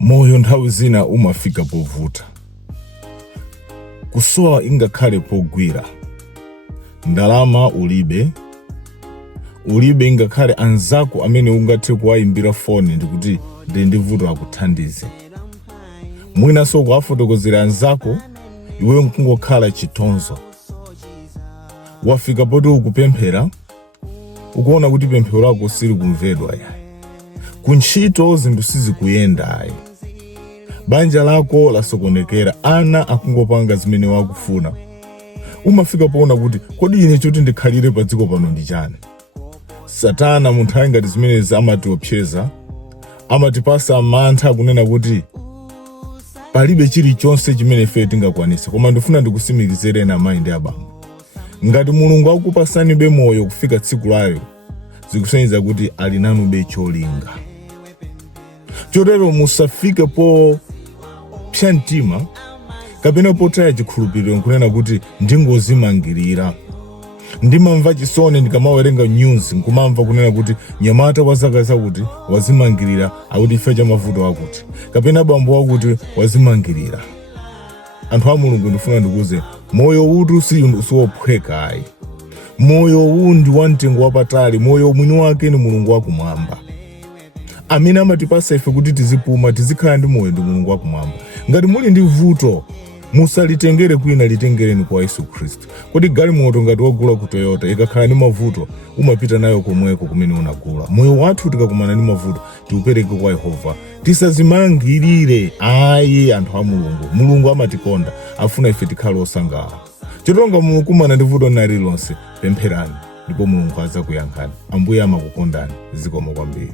Moyo nthawi zina umafika povuta. Kusowa ingakhale pogwira. Ndalama ulibe ingakhale anzako amene ungathe kuwayimbira foni ndikuti ndi vuto akuthandize. Mwinaso kuwafotokozera anzako iweyo nkungokhala chitonzo. Wafika poti ukupemphera ukuona kuti pemphero lako sili kumvedwa yayi. Kuntchito zinthu sizikuyenda ayi. Banja lako lasokonekera, ana akungopanga zimene wakufuna. Umafika poona kuti kodi ine choti ndikhalire pa dziko pano ndi chani. Satana munthu ali ngati zimenezi amatiopseza, amatipasa mantha kunena kuti palibe chilichonse chimene ife tingakwanise. Koma ndifuna ndikusimikizire ena amayi ndi abambo, ngati Mulungu akupasani moyo kufika tsiku layo, zikusonyeza kuti ali nanu cholinga. Chotero musafike po psa mtima kapena potaya chikhulupiriro nkunena kuti ndingozimangirira. Ndimamva chisoni ndikamawerenga news nkumamva kunena kuti nyamata wa zaka zakuti wazimangirira akuti ife cha mavuto akuti, kapena bambo wakuti wazimangirira. Anthu a Mulungu ndifuna ndikuze moyo utu siwophweka ayi. Moyo huu ndi wamtengo wapatali. Moyo mwini wake ni Mulungu wakumwamba. Amene amatipasa ife kuti tizipuma tizikhala ndi moyo ndi Mulungu wakumwamba. Ngati muli ndi vuto musalitengere kwina, litengereni kwa Yesu Kristo. Kodi galimoto ngati wagula ku Toyota ikakhala ndi mavuto umapita nayo komweko kumene unagula. Moyo wathu tikakumana ndi mavuto tiupereke kwa Yehova. Tisazimangirire ayi anthu a Mulungu. Mulungu amatikonda, afuna ife tikhale osangalala. Chitonga mukumana ndi vuto lililonse, pempherani ndipo Mulungu adzakuyankhani. Ambuye amakukondani. Zikomo kwambiri.